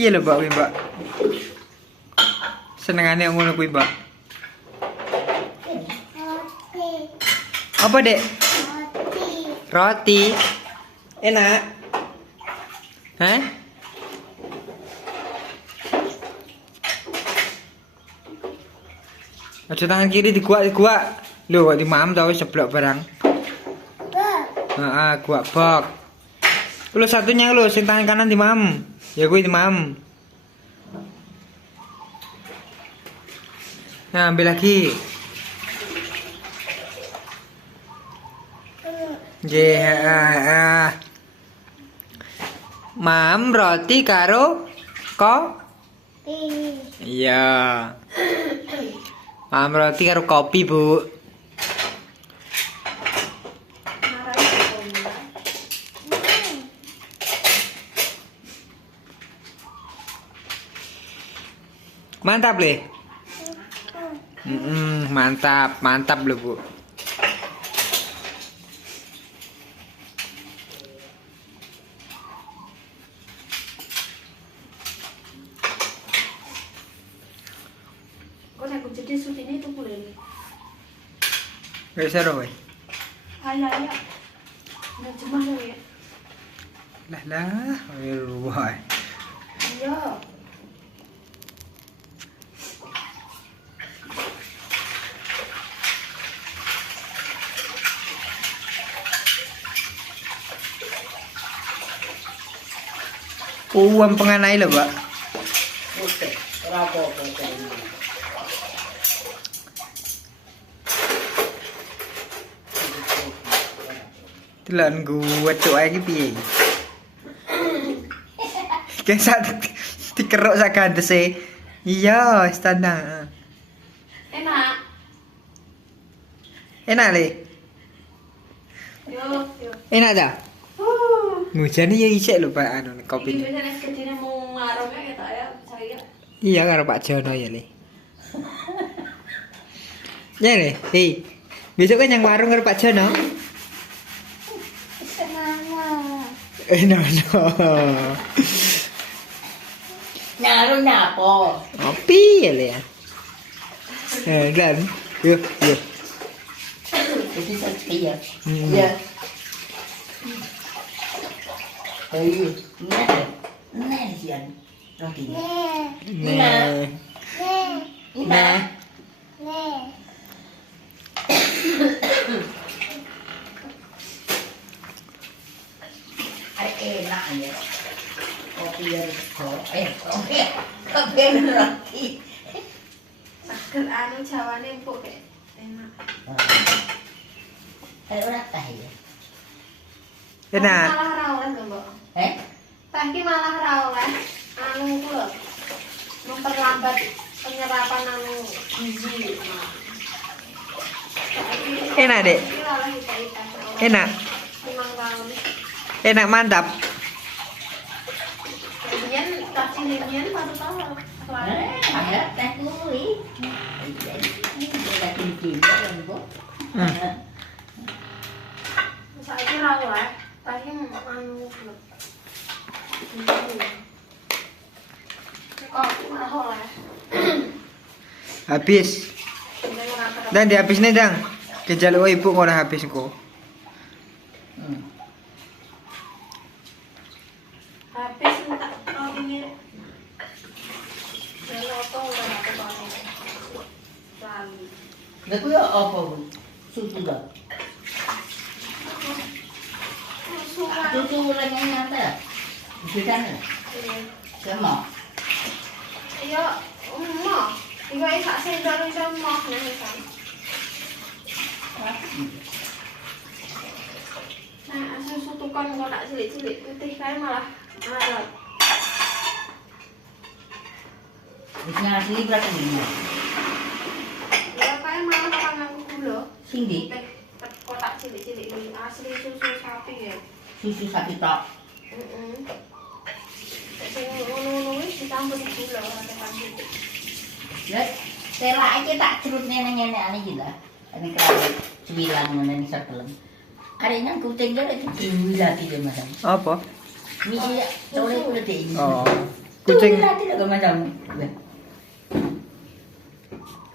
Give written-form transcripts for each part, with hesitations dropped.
Piye lho, Mbak, kuwi, Mbak? Senengane ngono kuwi, Mbak. Apa, Dek? Roti. Enak. Hah? Aja tangan kiri diguak. Lho kok dimam tau seblok barang. Heeh, guak bok. Lho satunya lho sing tangan kanan dimam. Ya kuwi dimam. Nah, ambil lagi. Mam roti karo kopi. Iya. Mam roti karo kopi, Bu. Mantap, Le. Mantap loh, Bu. Kok aku jadi sutine itu boleh. Wis seru wae. Ayo. Udah jemah ya. Lah, wae. Iya. Uang penganai lho, Pak. Oke, ora apa-apa. Telan gue cuk ae iki piye iki? Kayak dikeruk sak gandese. Iya, standar. Enak. Enak, Le. Yo. Enak dah. Mujane ya isik lho, Pak, anu kopi. Ini biasanya kedine mau ngarungnya ya tak ya, saya. Iya karo Pak Jono ya, Le. Ya, Le. Hei. Besok kan yang warung karo Pak Jono. No. Nyarung nyapo? Kopi ya, Le ya. Dan yuk. Jadi saya. Hmm. Ya. Ayo, nah sian. Rotinya. Nah. Enak ya. Kopi kopi roti. Saged anu jawane empuk kayak enak. Ora tah ya. Enak. Malah ra oleh lho, Mbok. Teh ki malah ra oleh anu ku lho. Memperlambat penyerapan anu gizi. Enak, Dek. Enak. Enak mantap. Kemudian kasih linian baru tahu. Ada teh kuwi. Ini cinta kan, Bu. Saiki ra oleh, tapi anu lho. Kok ora oleh. Habis. Dan dihabis nih, Dang. Kejaluk ibu ngono habis kok. Habis tak rotinya. Kalau otong udah aku pakai. Lali. Lah kuwi apa, Bu? Susu ta? Susu lengan nyata. Bukan. Sama. Iya, emak. Iku sak sendok iso emak nang kan. Nah, susu tukang kok tak cilik-cilik putih kae malah arep. Wis ngasih berapa ini? Ya kae malah orang nganggo gula. Sing ndi? Kotak cilik-cilik iki asli susu sapi ya. Susu sapi tok. Heeh. Sing ngono-ngono wis dicampur gula ora tekan sithik. Lah, selake tak cerut ngene-ngene ane iki lah. Ini kalau sembilan ngene sakelem. Arenya kucing jare diwilat iki Mas. Apa? Mie sore kuwi dhewe. Oh. Kucing. Tuh, tidak ke macam.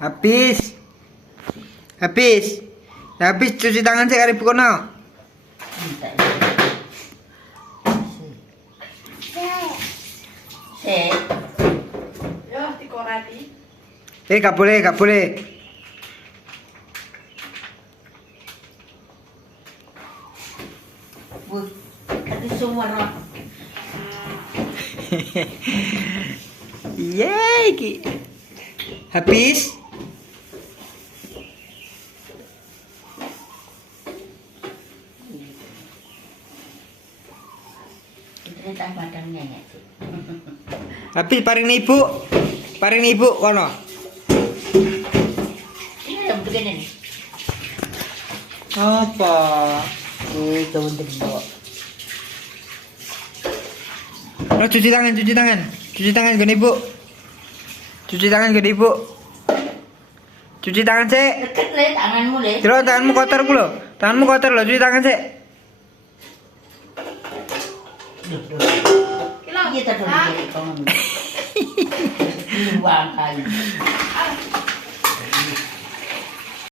Habis. Habis cuci tangan sih kari kono. Minta. Se. Yo dikorati. Gak boleh. Bu, ada suara. Yeay. Habis. Ini tak padangnya ya. Habis paring ibu kono. Ini ada begini nih. Apa? Itu untuk bawa. Oh, cuci tangan gini ibu. Cuci tangan sih. Deket le tanganmu le. Kira tanganmu kotor lo, cuci tangan sih. Kilang. Kita dulu Ah. jadi kamu. Ini uang kali.